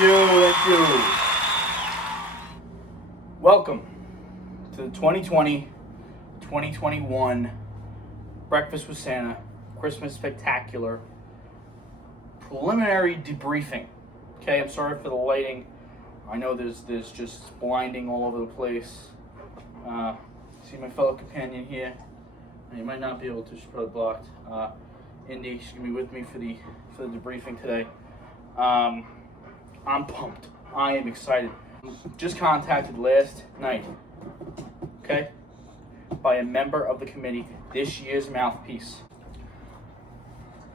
Thank you. Welcome to the 2020-2021 Breakfast with Santa Christmas Spectacular preliminary debriefing. Okay, I'm sorry for the lighting. I know there's just blinding all over the place. See my fellow companion here. You might not be able to, she's probably blocked. Indy, she's gonna be with me for the debriefing today. I'm pumped. I am excited. Just contacted last night, okay, by a member of the committee, this year's mouthpiece.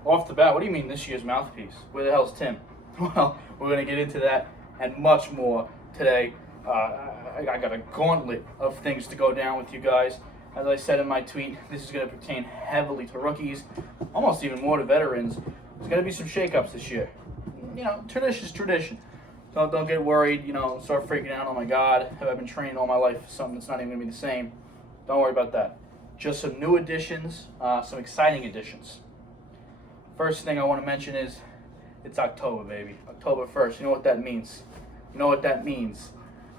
Off the bat, what do you mean this year's mouthpiece? Where the hell's Tim? Well, we're gonna get into that and much more today. I got a gauntlet of things to go down with you guys. As I said in my tweet, this is going to pertain heavily to rookies, almost even more to veterans. There's going to be some shakeups this year. You know, tradition's tradition. Don't get worried, start freaking out. Oh my God, have I been trained all my life for something that's not even going to be the same? Don't worry about that. Just some new additions, some exciting additions. First thing I want to mention is it's October, baby. October 1st. You know what that means?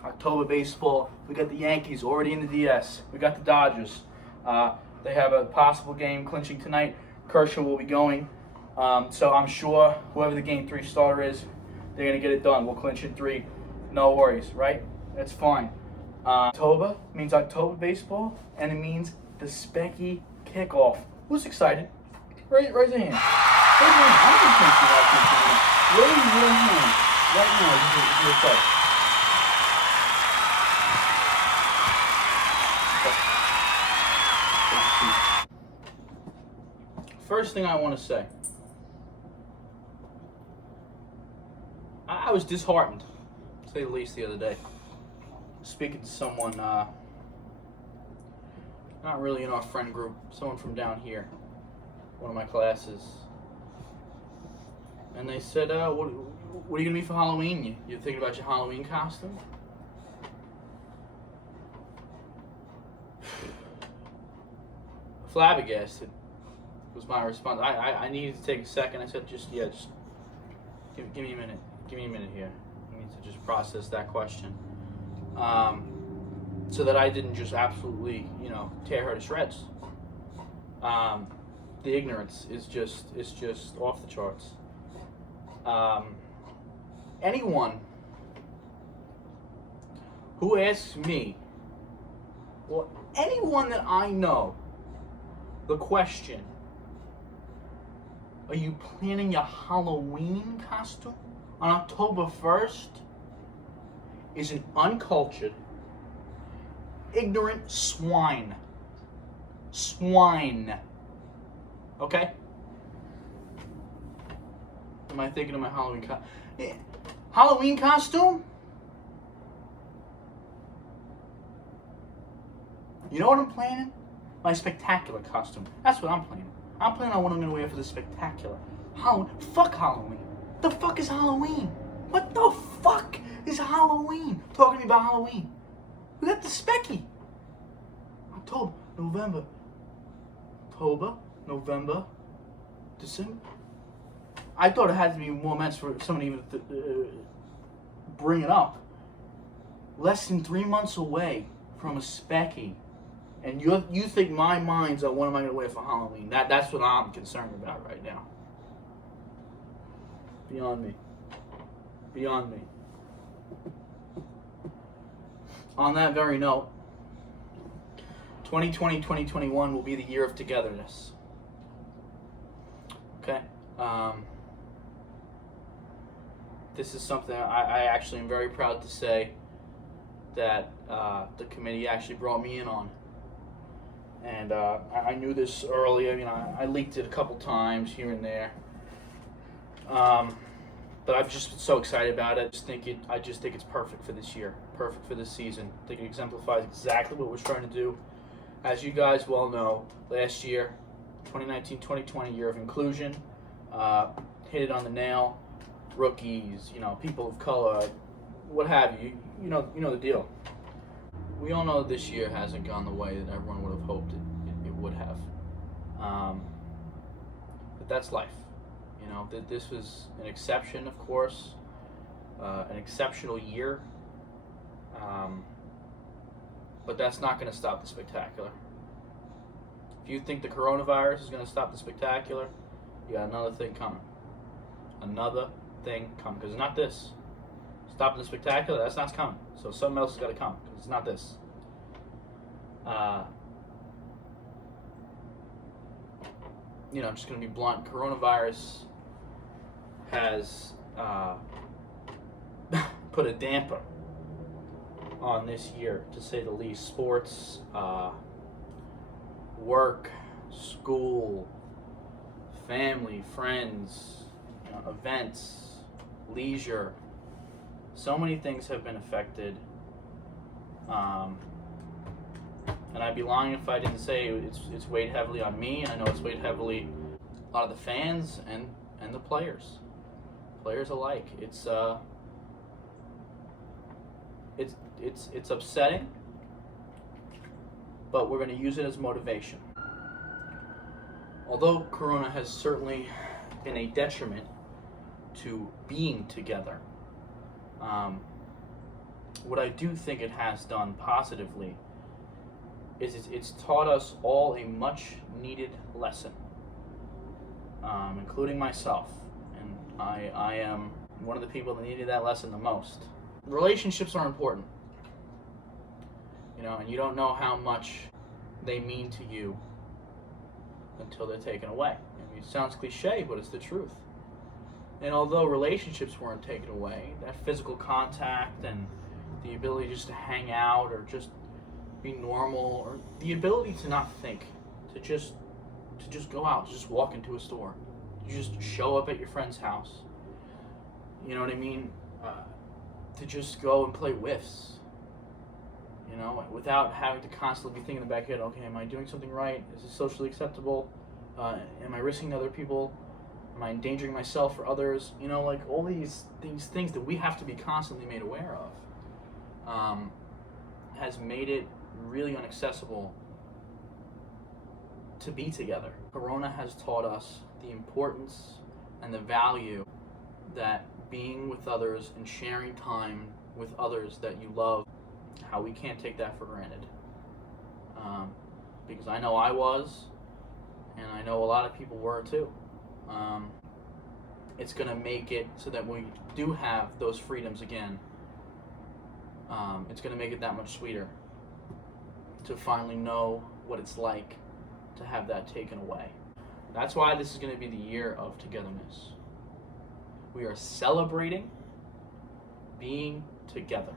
October baseball. We got the Yankees already in the DS. We got the Dodgers. They have a possible game clinching tonight. Kershaw will be going. So I'm sure whoever the Game 3 starter is, they're going to get it done. We'll clinch in 3. No worries, right? That's fine. October means October baseball, and it means the Specky kickoff. Who's excited? Raise your hand. Raise your hand. I'm just thinking about this. Raise your hand right now if you're excited. First thing I want to say, I was disheartened, to say the least, the other day. Speaking to someone, not really in our friend group, someone from down here, one of my classes, and they said, what are you going to be for Halloween? You thinking about your Halloween costume? Flabbergasted was my response. I needed to take a second. I said, just give me a minute. Give me a minute here. I need to just process that question, so that I didn't just absolutely, tear her to shreds. The ignorance is just off the charts. Anyone who asks me, or anyone that I know, the question, are you planning your Halloween costume on October 1st? Is an uncultured, ignorant swine. Swine. Okay? Am I thinking of my Halloween costume? Halloween costume? You know what I'm planning? My spectacular costume. That's what I'm planning. I'm planning on what I'm going to wear for the spectacular. Fuck Halloween. The fuck is Halloween? What the fuck is Halloween? Talking to me about Halloween. We got the Specky. October, November, December. I thought it had to be more months for someone even to bring it up. Less than 3 months away from a Specky. And you think my mind's on what am I going to wear for Halloween? That's what I'm concerned about right now. Beyond me. On that very note, 2020-2021 will be the year of togetherness. Okay? This is something I actually am very proud to say that the committee actually brought me in on. And I knew this earlier. I leaked it a couple times here and there. But I've just been so excited about it. I just think it's perfect for this year, perfect for this season. I think it exemplifies exactly what we're trying to do. As you guys well know, last year, 2019-2020, year of inclusion, hit it on the nail. Rookies, people of color, what have you. You know the deal. We all know this year hasn't gone the way that everyone would have hoped it would have. But that's life. That this was an exception, of course. an exceptional year, but that's not going to stop the spectacular. If you think the coronavirus is going to stop the spectacular, you got another thing coming. Another thing coming, because it's not this. Stopping the spectacular, that's not coming. So something else has got to come, because it's not this. I'm just going to be blunt. Coronavirus has put a damper on this year, to say the least. Sports, work, school, family, friends, events, leisure. So many things have been affected. And I'd be lying if I didn't say it's weighed heavily on me, and I know it's weighed heavily a lot of the fans and the players alike. It's upsetting, but we're going to use it as motivation. Although Corona has certainly been a detriment to being together, what I do think it has done positively is it's taught us all a much needed lesson, including myself, and I am one of the people that needed that lesson the most. Relationships are important, and you don't know how much they mean to you until they're taken away. I mean, it sounds cliche, but it's the truth. And although relationships weren't taken away, that physical contact and the ability just to hang out or just be normal, or the ability to not think, to just go out, just walk into a store, you just show up at your friend's house, you know what I mean, to just go and play whiffs, without having to constantly be thinking in the back of your head, okay, am I doing something right? Is this socially acceptable? Am I risking other people? Am I endangering myself or others? Like all these things that we have to be constantly made aware of, has made it really inaccessible to be together. Corona has taught us the importance and the value that being with others and sharing time with others that you love, how we can't take that for granted. Because I know I was, and I know a lot of people were too. It's going to make it so that we do have those freedoms again. It's going to make it that much sweeter to finally know what it's like to have that taken away. That's why this is going to be the year of togetherness. We are celebrating being together.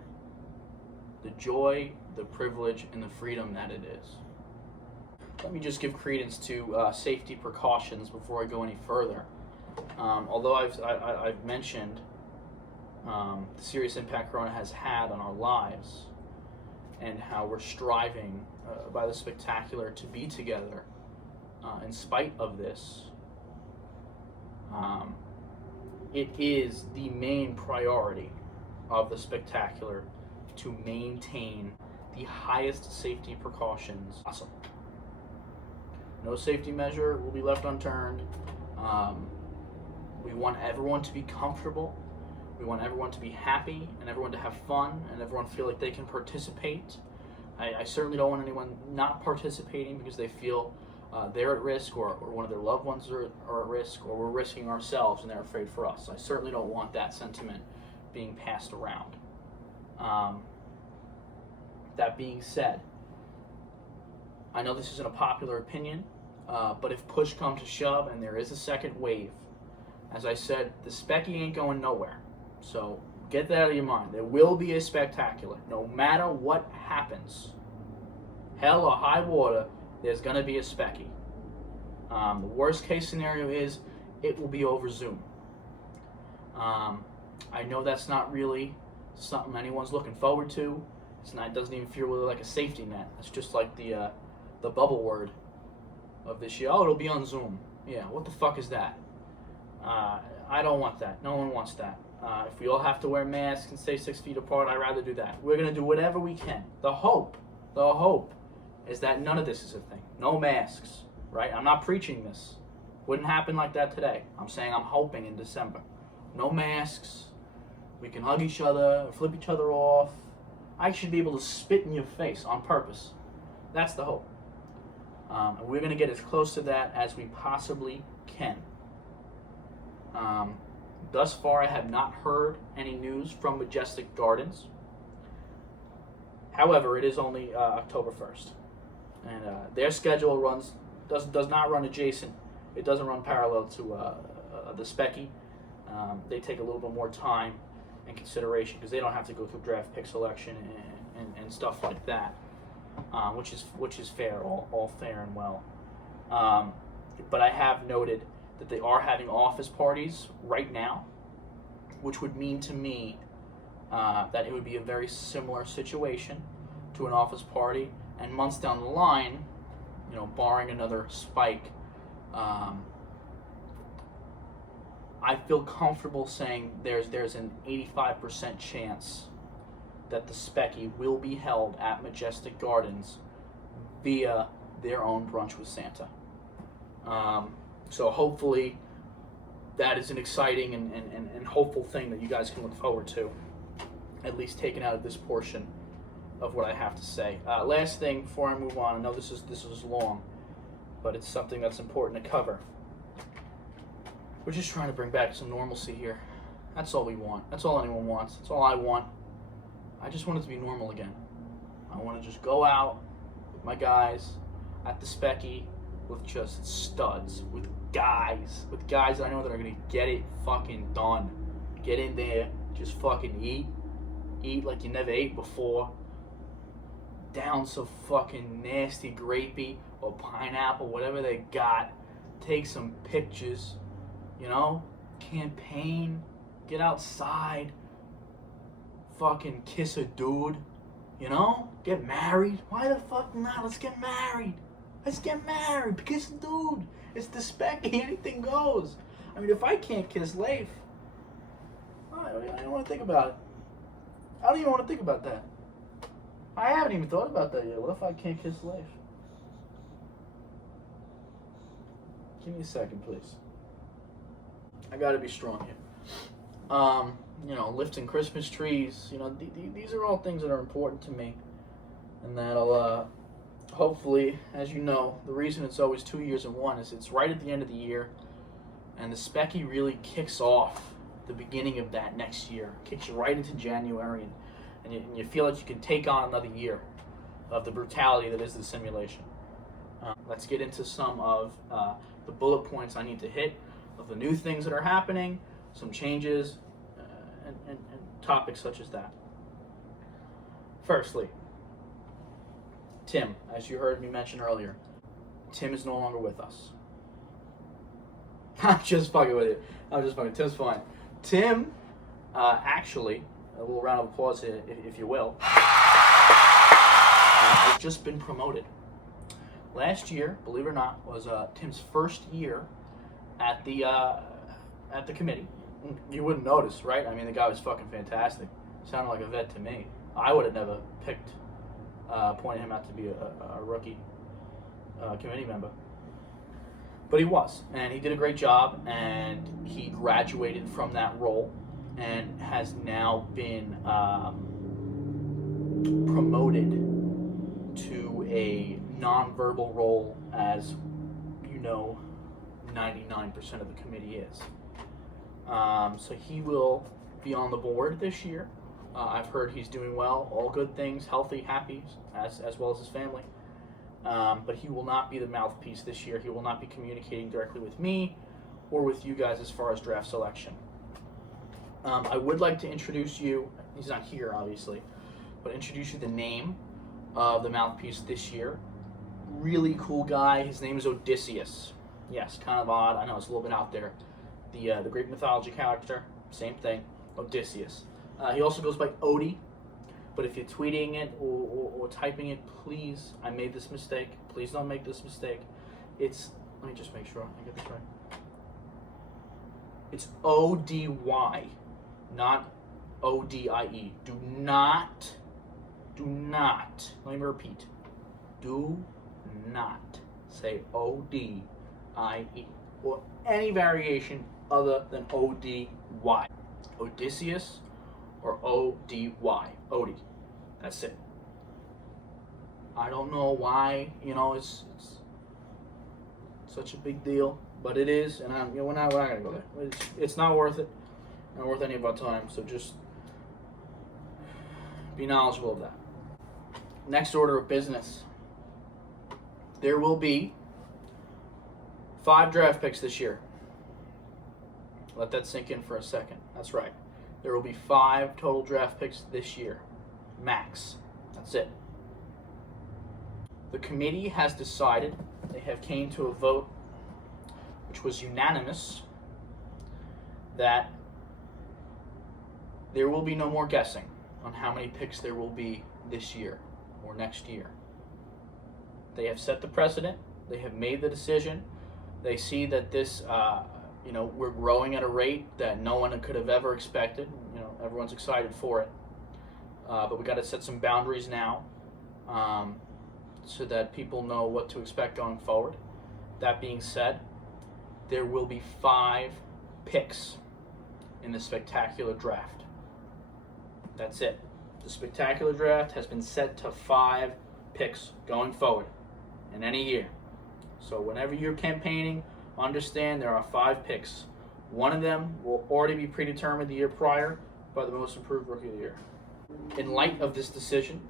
The joy, the privilege, and the freedom that it is. Let me just give credence to safety precautions before I go any further. Although I've mentioned the serious impact Corona has had on our lives and how we're striving by the spectacular to be together in spite of this, it is the main priority of the spectacular to maintain the highest safety precautions possible. No safety measure will be left unturned. We want everyone to be comfortable. We want everyone to be happy and everyone to have fun and everyone feel like they can participate. I certainly don't want anyone not participating because they feel they're at risk or one of their loved ones are at risk, or we're risking ourselves and they're afraid for us. I certainly don't want that sentiment being passed around. That being said, I know this isn't a popular opinion, but if push comes to shove and there is a second wave, as I said, the specky ain't going nowhere. So get that out of your mind. There will be a spectacular. No matter what happens, hell or high water, there's going to be a specky. The worst case scenario is it will be over Zoom. I know that's not really something anyone's looking forward to. It doesn't even feel really like a safety net. It's just like the bubble word of this year. Oh, it'll be on Zoom. Yeah, what the fuck is that? I don't want that. No one wants that. If we all have to wear masks and stay 6 feet apart, I'd rather do that. We're going to do whatever we can. The hope is that none of this is a thing. No masks, right? I'm not preaching this. Wouldn't happen like that today. I'm saying I'm hoping in December. No masks, We can hug each other, flip each other off. I should be able to spit in your face on purpose. That's the hope. And we're going to get as close to that as we possibly can. Thus far, I have not heard any news from Majestic Gardens. However, it is only October 1st. And their schedule does not run adjacent. It doesn't run parallel to the Specky. They take a little bit more time and consideration because they don't have to go through draft pick selection and stuff like that, which is fair, all fair and well. But I have noted that they are having office parties right now, which would mean to me that it would be a very similar situation to an office party, and months down the line, barring another spike, I feel comfortable saying there's an 85% chance that the Specky will be held at Majestic Gardens via their own Brunch with Santa. So hopefully that is an exciting and hopeful thing that you guys can look forward to, at least taken out of this portion of what I have to say. Last thing before I move on, I know this is long, but it's something that's important to cover. We're just trying to bring back some normalcy here. That's all we want. That's all anyone wants. That's all I want. I just want it to be normal again. I want to just go out with my guys at the Specky with just studs, with guys that I know that are going to get it fucking done. Get in there, just fucking eat like you never ate before. Down some fucking nasty grapey or pineapple, whatever they got. Take some pictures, campaign, get outside, fucking kiss a dude, get married. Why the fuck not? Let's get married. Kiss a dude. It's the Specky, anything goes. I mean, if I can't kiss Leif, I don't want to think about it. I don't even want to think about that. I haven't even thought about that yet. What if I can't kiss Leif? Give me a second, please. I gotta be strong here. Lifting Christmas trees. These are all things that are important to me, and that'll hopefully, as you know, the reason it's always 2 years in one is it's right at the end of the year, and the Specky really kicks off the beginning of that next year. Kicks you right into January, and you feel like you can take on another year of the brutality that is the simulation. Let's get into some of the bullet points I need to hit of the new things that are happening, some changes, and topics such as that. Firstly, Tim, as you heard me mention earlier, Tim is no longer with us. I'm just fucking with you. Tim's fine. Tim, actually, a little round of applause here, if you will, has just been promoted. Last year, believe it or not, was Tim's first year at the committee. You wouldn't notice, right? I mean, the guy was fucking fantastic. Sounded like a vet to me. I would have never picked, pointed him out to be a rookie committee member. But he was, and he did a great job, and he graduated from that role and has now been promoted to a nonverbal role, as 99% of the committee is. So he will be on the board this year. I've heard he's doing well, all good things, healthy, happy, as well as his family. But he will not be the mouthpiece this year. He will not be communicating directly with me or with you guys as far as draft selection. I would like to introduce you, he's not here obviously, but introduce you the name of the mouthpiece this year. Really cool guy. His name is Odysseus. Yes, kind of odd. I know it's a little bit out there. The Greek mythology character, same thing, Odysseus. He also goes by Odie, but if you're tweeting it or typing it, please, I made this mistake. Please don't make this mistake. Let me just make sure I get this right. It's O-D-Y, not O-D-I-E. Do not, let me repeat, do not say O-D-I-E or any variation other than O-D-Y. Odysseus or O-D-Y, Odie. That's it. I don't know why, it's such a big deal, but it is, and we're not gonna go there. It's not worth it, not worth any of our time. So just be knowledgeable of that. Next order of business. There will be 5 draft picks this year. Let that sink in for a second. That's right. There will be 5 total draft picks this year, max. That's it. The committee has decided, they have came to a vote, which was unanimous, that there will be no more guessing on how many picks there will be this year or next year. They have set the precedent. They have made the decision. They see that this, we're growing at a rate that no one could have ever expected. Everyone's excited for it. But we got to set some boundaries now so that people know what to expect going forward. That being said, there will be 5 picks in the spectacular draft. That's it. The spectacular draft has been set to 5 picks going forward in any year. So whenever you're campaigning, understand there are 5 picks. One of them will already be predetermined the year prior by the most improved rookie of the year. In light of this decision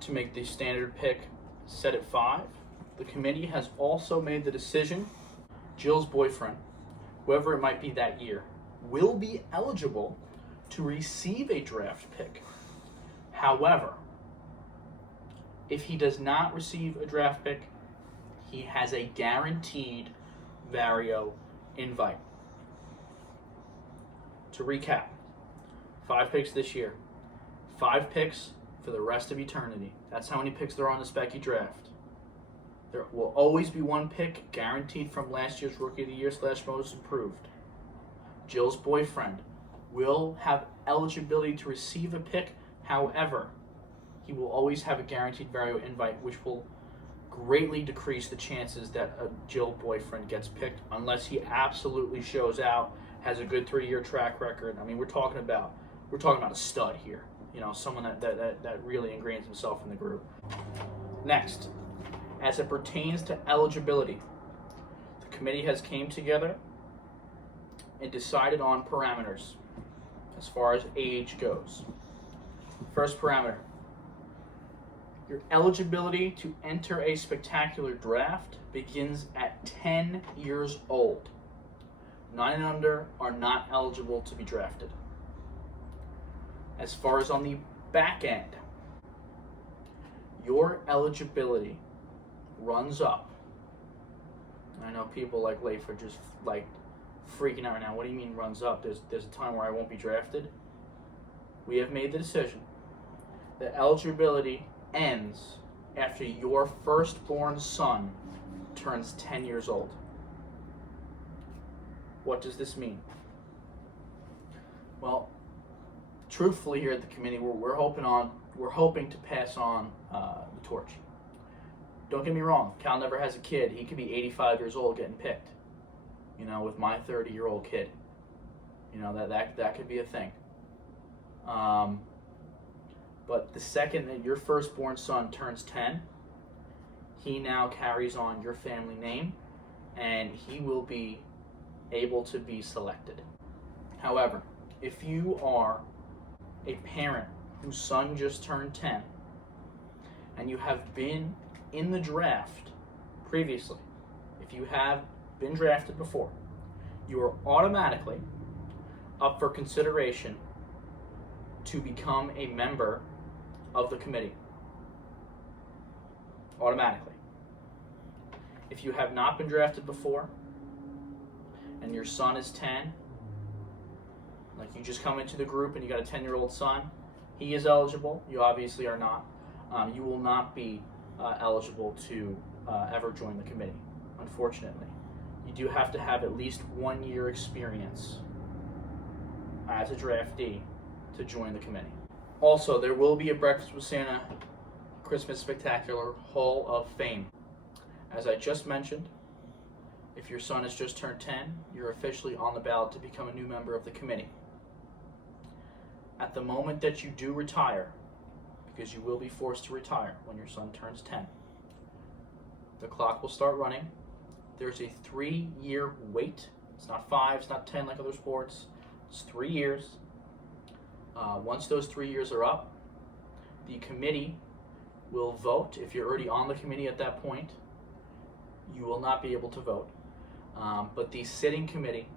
to make the standard pick set at 5, the committee has also made the decision Jill's boyfriend, whoever it might be that year, will be eligible to receive a draft pick. However, if he does not receive a draft pick, he has a guaranteed Vario invite. To recap, 5 picks this year, 5 picks for the rest of eternity. That's how many picks there are on the Specky draft. There will always be 1 pick guaranteed from last year's Rookie of the Year / Most Improved. Jill's boyfriend will have eligibility to receive a pick. However, he will always have a guaranteed Vario invite, which will greatly decrease the chances that a Jill boyfriend gets picked unless he absolutely shows out, has a good 3-year track record. I mean, we're talking about a stud here. Someone that really ingrains himself in the group. Next, as it pertains to eligibility, the committee has came together and decided on parameters as far as age goes. First parameter: your eligibility to enter a spectacular draft begins at 10 years old. 9 and under are not eligible to be drafted. As far as on the back end, your eligibility runs up. I know people like Leif are just freaking out right now. What do you mean runs up? There's a time where I won't be drafted. We have made the decision that eligibility ends after your firstborn son turns 10 years old. What does this mean? Well, truthfully, here at the committee, we're hoping to pass on the torch. Don't get me wrong, Cal never has a kid. He could be 85 years old getting picked. With my 30-year-old kid. That could be a thing. But the second that your firstborn son turns 10, he now carries on your family name, and he will be able to be selected. However, if you are a parent whose son just turned 10, and you have been in the draft previously, if you have been drafted before, you are automatically up for consideration to become a member of the committee. Automatically. If you have not been drafted before and your son is 10, like you just come into the group and you got a 10-year-old son, he is eligible. You obviously are not. You will not be eligible to ever join the committee, unfortunately. You do have to have at least 1 year experience as a draftee to join the committee. Also, there will be a Breakfast with Santa Christmas Spectacular Hall of Fame. As I just mentioned, if your son has just turned 10, you're officially on the ballot to become a new member of the committee. At the moment that you do retire, because you will be forced to retire when your son turns 10, the clock will start running. There's a 3-year wait. It's not 5, it's not 10 like other sports. It's 3 years. Once those 3 years are up, the committee will vote. If you're already on the committee at that point, you will not be able to vote. But the sitting committee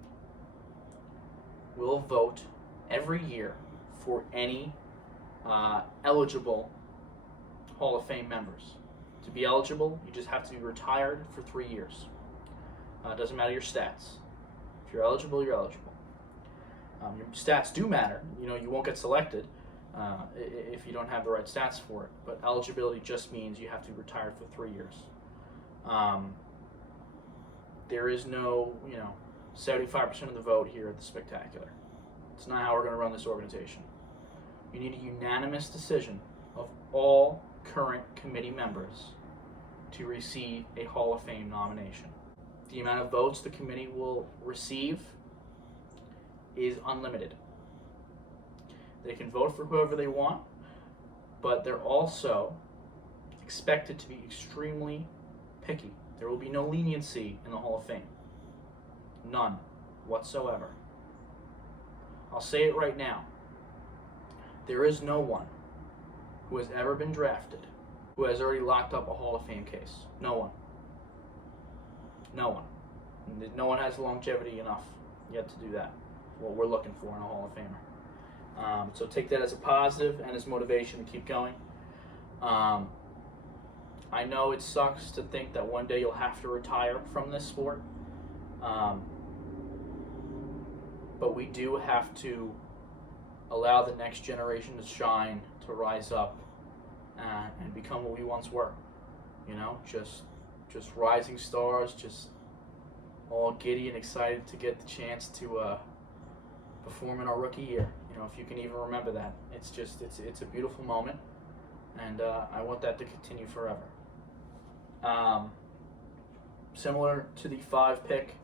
will vote every year for any eligible Hall of Fame members. To be eligible, you just have to be retired for 3 years. It doesn't matter your stats. If you're eligible, you're eligible. Your stats do matter. You won't get selected if you don't have the right stats for it. But eligibility just means you have to be retired for 3 years. There is no, 75% of the vote here at the Spectacular. It's not how we're going to run this organization. You need a unanimous decision of all current committee members to receive a Hall of Fame nomination. The amount of votes the committee will receive is unlimited. They can vote for whoever they want, but they're also expected to be extremely picky. There will be no leniency in the Hall of Fame. None whatsoever. I'll say it right now. There is no one who has ever been drafted who has already locked up a Hall of Fame case. No one. No one. No one has longevity enough yet to do that. What we're looking for in a Hall of Famer. So take that as a positive and as motivation to keep going. I know it sucks to think that one day you'll have to retire from this sport. But we do have to allow the next generation to shine, to rise up, and become what we once were. Just rising stars, just all giddy and excited to get the chance to perform in our rookie year. If you can even remember that, it's a beautiful moment, and I want that to continue forever. Similar to the 5-pick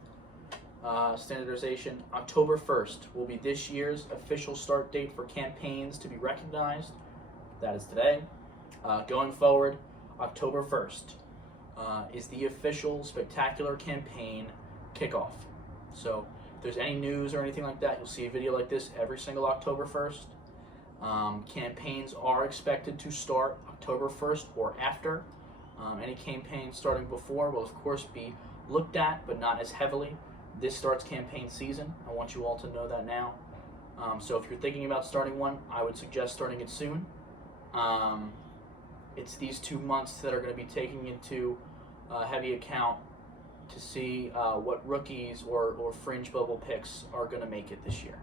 standardization, October 1st will be this year's official start date for campaigns to be recognized. That is today. Going forward, October 1st is the official Spectacular campaign kickoff. So if there's any news or anything like that, you'll see a video like this every single October 1st. Campaigns are expected to start October 1st or after. Any campaign starting before will of course be looked at, but not as heavily. This starts campaign season. I want you all to know that now. So if you're thinking about starting one, I would suggest starting it soon. It's these 2 months that are going to be taking into heavy account to see what rookies or fringe bubble picks are going to make it this year.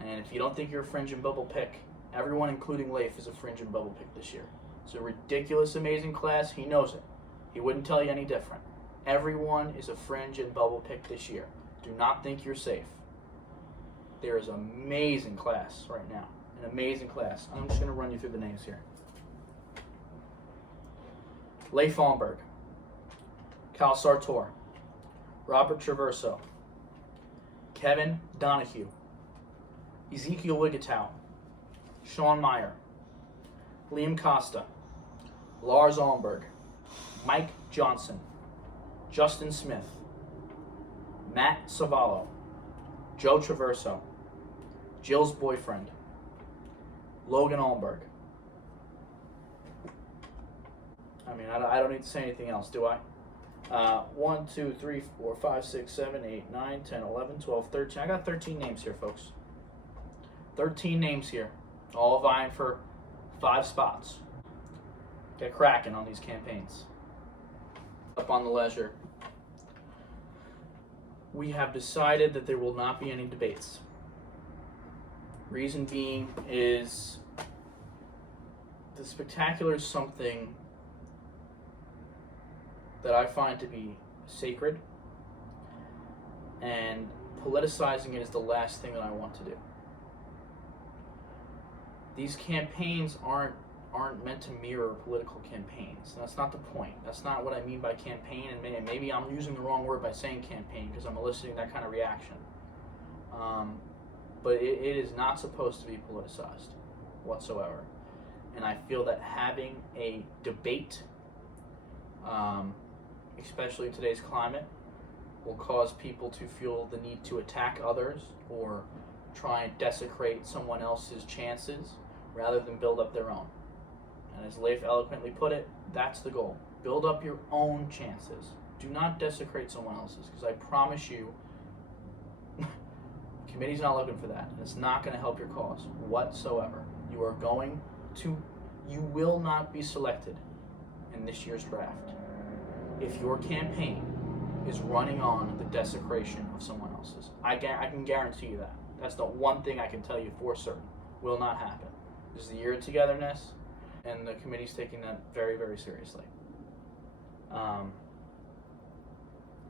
And if you don't think you're a fringe and bubble pick, everyone, including Leif, is a fringe and bubble pick this year. It's a ridiculous, amazing class. He knows it. He wouldn't tell you any different. Everyone is a fringe and bubble pick this year. Do not think you're safe. There is an amazing class right now. An amazing class. I'm just going to run you through the names here. Leif Almberg, Cal Sartor, Robert Traverso, Kevin Donahue, Ezekiel Wigatow, Sean Meyer, Liam Costa, Lars Almberg, Mike Johnson, Justin Smith, Matt Savallo, Joe Traverso, Jill's boyfriend, Logan Almberg. I mean, I don't need to say anything else, do I? 1, 2, 3, 4, 5, 6, 7, 8, 9, 10, 11, 12, 13. I got 13 names here, folks. 13 names here, all vying for 5 spots. Get cracking on these campaigns. Up on the leisure, we have decided that there will not be any debates. Reason being is the Spectacular is something that I find to be sacred, and politicizing it is the last thing that I want to do. These campaigns aren't meant to mirror political campaigns. That's not the point. That's not what I mean by campaign, and maybe I'm using the wrong word by saying campaign because I'm eliciting that kind of reaction. but it is not supposed to be politicized whatsoever. And I feel that having a debate, especially in today's climate, will cause people to feel the need to attack others or try and desecrate someone else's chances rather than build up their own. And as Leif eloquently put it, that's the goal. Build up your own chances. Do not desecrate someone else's, because I promise you, the committee's not looking for that. And it's not going to help your cause whatsoever. You will not be selected in this year's draft if your campaign is running on the desecration of someone else's. I can guarantee you that. That's the one thing I can tell you for certain. Will not happen. This is the year of togetherness, and the committee's taking that very, very seriously.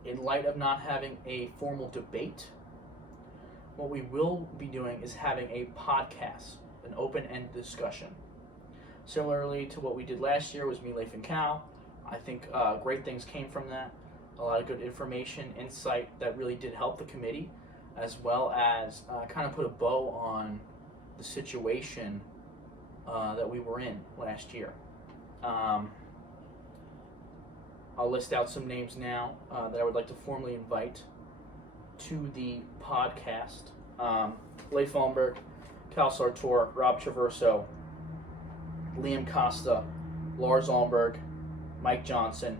In light of not having a formal debate, what we will be doing is having a podcast, an open-end discussion. Similarly to what we did last year was me, Leif, and Cal. I think great things came from that. A lot of good information, insight that really did help the committee, as well as kind of put a bow on the situation that we were in last year. I'll list out some names now that I would like to formally invite to the podcast. Leif Allenberg, Cal Sartor, Rob Traverso, Liam Costa, Lars Allenberg, Mike Johnson,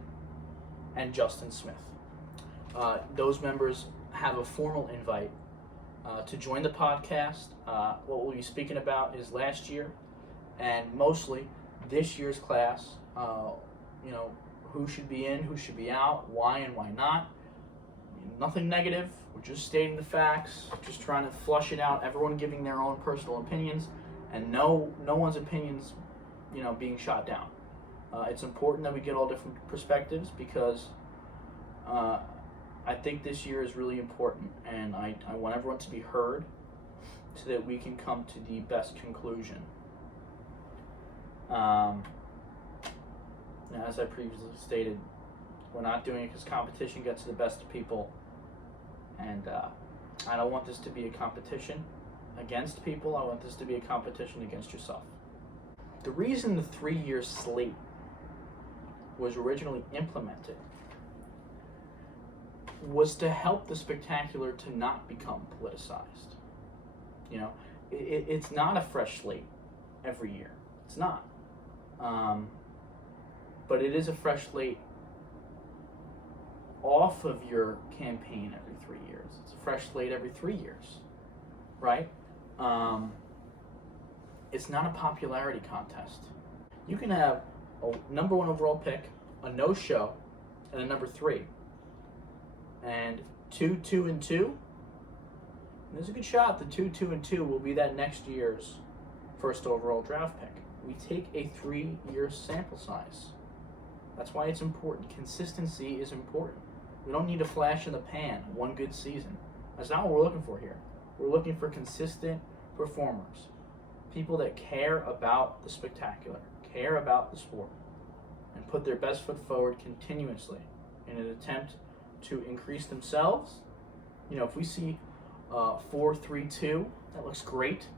and Justin Smith. Those members have a formal invite to join the podcast. What we'll be speaking about is last year and mostly this year's class. Who should be in, who should be out, why and why not. Nothing negative. We're just stating the facts, just trying to flush it out. Everyone giving their own personal opinions, and no one's opinions, being shot down. It's important that we get all different perspectives because I think this year is really important, and I want everyone to be heard so that we can come to the best conclusion. Now, as I previously stated, we're not doing it because competition gets to the best of people, and I don't want this to be a competition against people. I want this to be a competition against yourself. The reason the 3-year slate was originally implemented was to help the spectacular to not become politicized. It's not a fresh slate every year. It's not. But it is a fresh slate off of your campaign every 3 years. It's a fresh slate every 3 years, right? It's not a popularity contest. You can have a number 1 overall pick, a no-show, and a number 3. And 2, 2, and 2. There's a good shot the 2, 2, and 2 will be that next year's first overall draft pick. We take a 3-year sample size. That's why it's important. Consistency is important. We don't need a flash in the pan, one good season. That's not what we're looking for here. We're looking for consistent performers. People that care about the spectacular, care about the sport, and put their best foot forward continuously in an attempt to increase themselves. If we see 4-3-2, that looks great.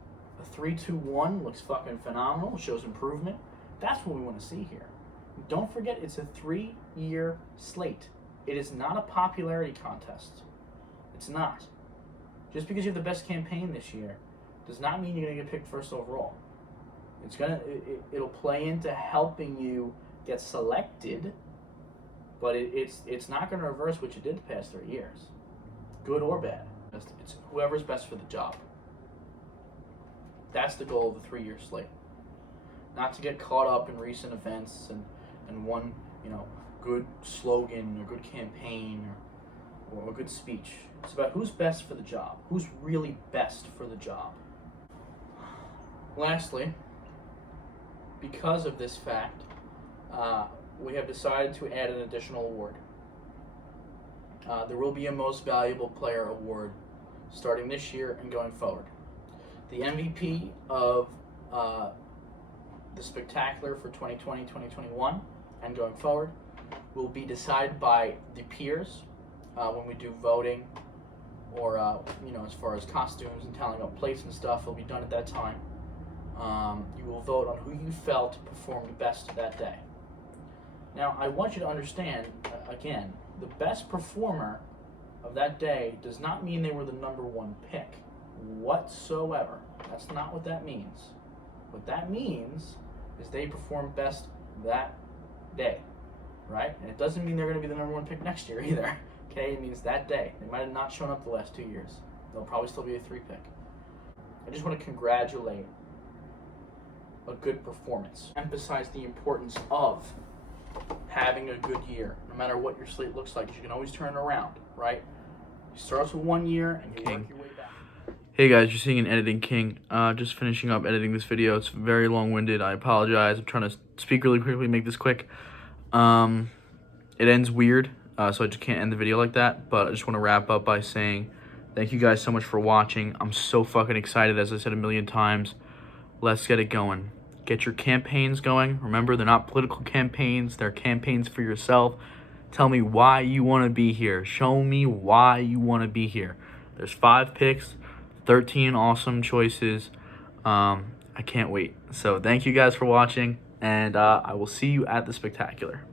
A 3-2-1 looks fucking phenomenal, shows improvement. That's what we want to see here. Don't forget, it's a 3-year slate. It is not a popularity contest. It's not. Just because you have the best campaign this year does not mean you're going to get picked first overall. It'll play into helping you get selected, but it's not going to reverse what you did the past 3 years, good or bad. It's whoever's best for the job. That's the goal of the 3-year slate. Not to get caught up in recent events and one, good slogan or good campaign or a good speech. It's about who's best for the job, who's really best for the job. Lastly, because of this fact, we have decided to add an additional award. There will be a Most Valuable Player award starting this year and going forward. The MVP of the Spectacular for 2020-2021 and going forward will be decided by the peers when we do voting or as far as costumes and tallying up plates and stuff, it'll be done at that time. You will vote on who you felt performed best that day. Now, I want you to understand, again, the best performer of that day does not mean they were the number one pick whatsoever. That's not what that means. What that means is they performed best that day, right? And it doesn't mean they're going to be the number one pick next year either. Okay, it means that day. They might have not shown up the last 2 years. They'll probably still be a 3 pick. I just want to congratulate a good performance. Emphasize the importance of having a good year, no matter what your slate looks like. You can always turn it around, right? You start off with 1 year and you work your way back. Hey guys, you're seeing an Editing King. Just finishing up editing this video. It's very long-winded. I apologize. I'm trying to speak really quickly, make this quick. It ends weird, so I just can't end the video like that. But I just want to wrap up by saying thank you guys so much for watching. I'm so fucking excited, as I said a million times. Let's get it going. Get your campaigns going. Remember, they're not political campaigns. They're campaigns for yourself. Tell me why you want to be here. Show me why you want to be here. There's 5 picks, 13 awesome choices. I can't wait. So thank you guys for watching, and I will see you at the Spectacular.